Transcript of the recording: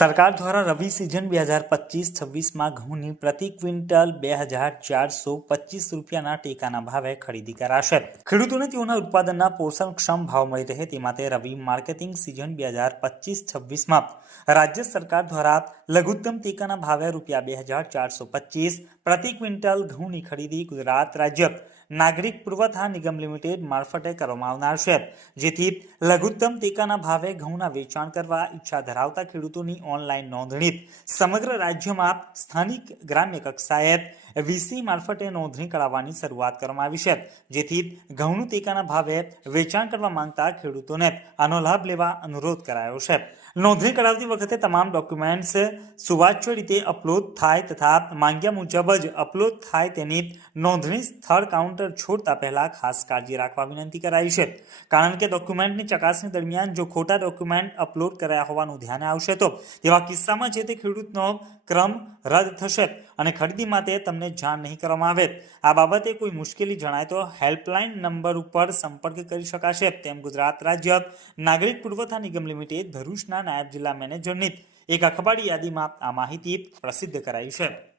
સરકાર દ્વારા રવિ સિઝન બે હજાર પચીસ છવ્વીસમાં ઘઉંની પ્રતિ ક્વિન્ટલ બે હજાર ચારસો પચીસ રૂપિયાના ટેકાના ભાવે ખરીદી કરાશે. ખેડૂતોને તેઓના ઉત્પાદનના પોષણક્ષમ ભાવ મળી રહે તે માટે રવિ માર્કેટિંગ સિઝન બે હજાર પચીસ છવ્વીસમાં રાજ્ય સરકાર દ્વારા લઘુત્તમ ટેકાના ભાવે રૂપિયા બે હજાર ચારસો પચીસ પ્રતિ ક્વિન્ટલ ઘઉંની ખરીદી ગુજરાત રાજ્ય નાગરિક પુરવઠા નિગમ લિમિટેડ મારફતે કરવામાં આવનાર છે. જેથી લઘુત્તમ ટેકાના ભાવે ઘઉંના વેચાણ કરવા ઈચ્છા ધરાવતા ખેડૂતોની ઓનલાઈન નોંધણી સમગ્ર રાજ્યમાં સ્થાનિક ગ્રામ્ય કક્ષાએ વીસી મારફતે નોંધણી કરાવવાની શરૂઆત કરવામાં આવી છે. જેથી ઘઉંનું ટેકાના ભાવે વેચાણ કરવા માંગતા ખેડૂતોને આનો લાભ લેવા અનુરોધ કરાયો છે. નોંધણી કરાવતી વખતે તમામ ડોક્યુમેન્ટ્સ સુવાચ્ય રીતે અપલોડ થાય તથા માંગ્યા મુજબ જ અપલોડ થાય તેની નોંધણી સ્થળ કાઉન્ટર છોડતા પહેલા ખાસ કાળજી રાખવા વિનંતી કરાઈ છે. કારણ કે ડોક્યુમેન્ટની ચકાસણી દરમિયાન જો ખોટા ડોક્યુમેન્ટ અપલોડ કર્યા હોવાનું ધ્યાન આવશે તો તેવા કિસ્સામાં જે તે ખેડૂતનો ક્રમ રદ થશે અને ખરીદી માટે તમને જાણ નહીં કરવામાં આવે. આ બાબતે કોઈ મુશ્કેલી જણાય તો હેલ્પલાઇન નંબર ઉપર સંપર્ક કરી શકાશે. તેમ ગુજરાત રાજ્ય નાગરિક પુરવઠા નિગમ લિમિટેડ, ભરૂચના નાયબ જિલ્લા મેનેજરની એક અખબારી યાદીમાં આ માહિતી પ્રસિદ્ધ કરાઈ છે.